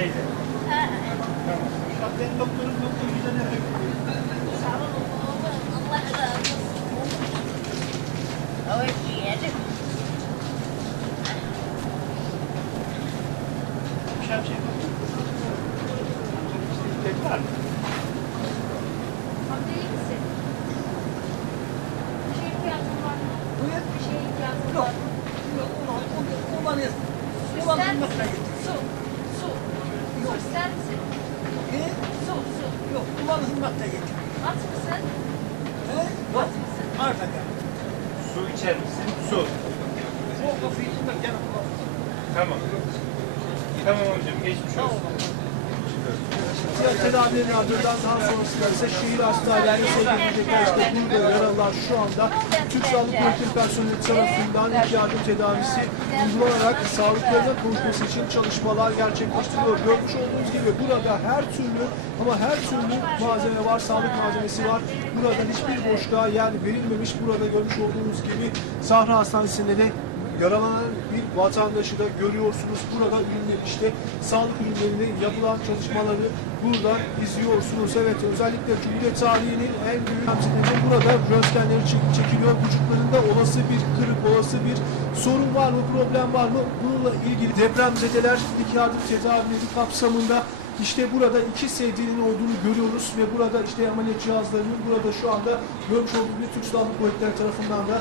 teyze. Ha, evet. Tamam. Ben doktorum, doktorum bize nereye Sağ olun oğlum, Allah razı olsun. Evet, yerim. Akşam şey Tek var mı? Yok. Yok, kullanıyorsun. Kullanılmasına gitti. Su? He? Su. Su. Yok, hizmetle getir. Aç mısın? He? Arda gel. Su içer misin? Su. O kafayı hizmet gene. Tamam. Tamam hocam geçmiş olsun. Diğer tedavilerin ardından daha sonrasında ise şehir hastanelerine sevk edilecekler. İşte burada yaralılar şu anda Türk Sağlık Yönetim personeli tarafından ilk yardım tedavisi uygulanarak sağlıklarına kavuşması için çalışmalar gerçekleştiriliyor. Görmüş olduğunuz gibi burada her türlü ama her türlü malzeme var, sağlık malzemesi var. Burada hiçbir boşluğa yer verilmemiş. Burada görmüş olduğunuz gibi Sahra Hastanesi'nde de Yaralanan bir vatandaşı da görüyorsunuz. Burada ürünler işte sağlık ürünlerinde yapılan çalışmaları burada izliyorsunuz. Evet özellikle Cumhuriyet tarihinin en büyük temsilcileri burada röntgenleri çek- çekiliyor. Vücutlarında olası bir kırık, olası bir sorun var mı, problem var mı? Bununla ilgili depremzedeler ilk yardım tedavileri kapsamında işte burada iki sevdiğinin olduğunu görüyoruz ve burada işte ameliyat cihazlarının burada şu anda görmüş olduğunuz gibi Türk Silahlı Kuvvetleri tarafından da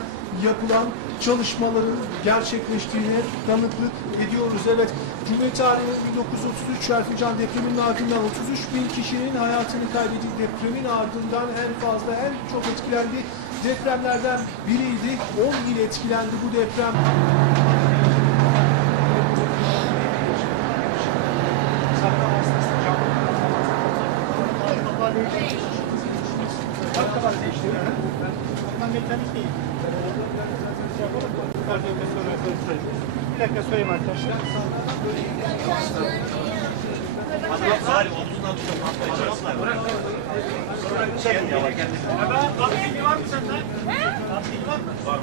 yapılan çalışmaların gerçekleştiğine tanıklık ediyoruz. Evet, Cumhuriyet tarihinin 1933 Erzincan depreminin ardından 33 bin kişinin hayatını kaybettiği depremin ardından en fazla, en çok etkilendiği depremlerden biriydi. 10 il etkilendi bu deprem. Arkalar değiştiriyor. Ondan mekanik değil. Kardiyomda sonra söyleyeyim. Bir dakika söyleyeyim arkadaşlar. Abi var mı sende? Abi var mı?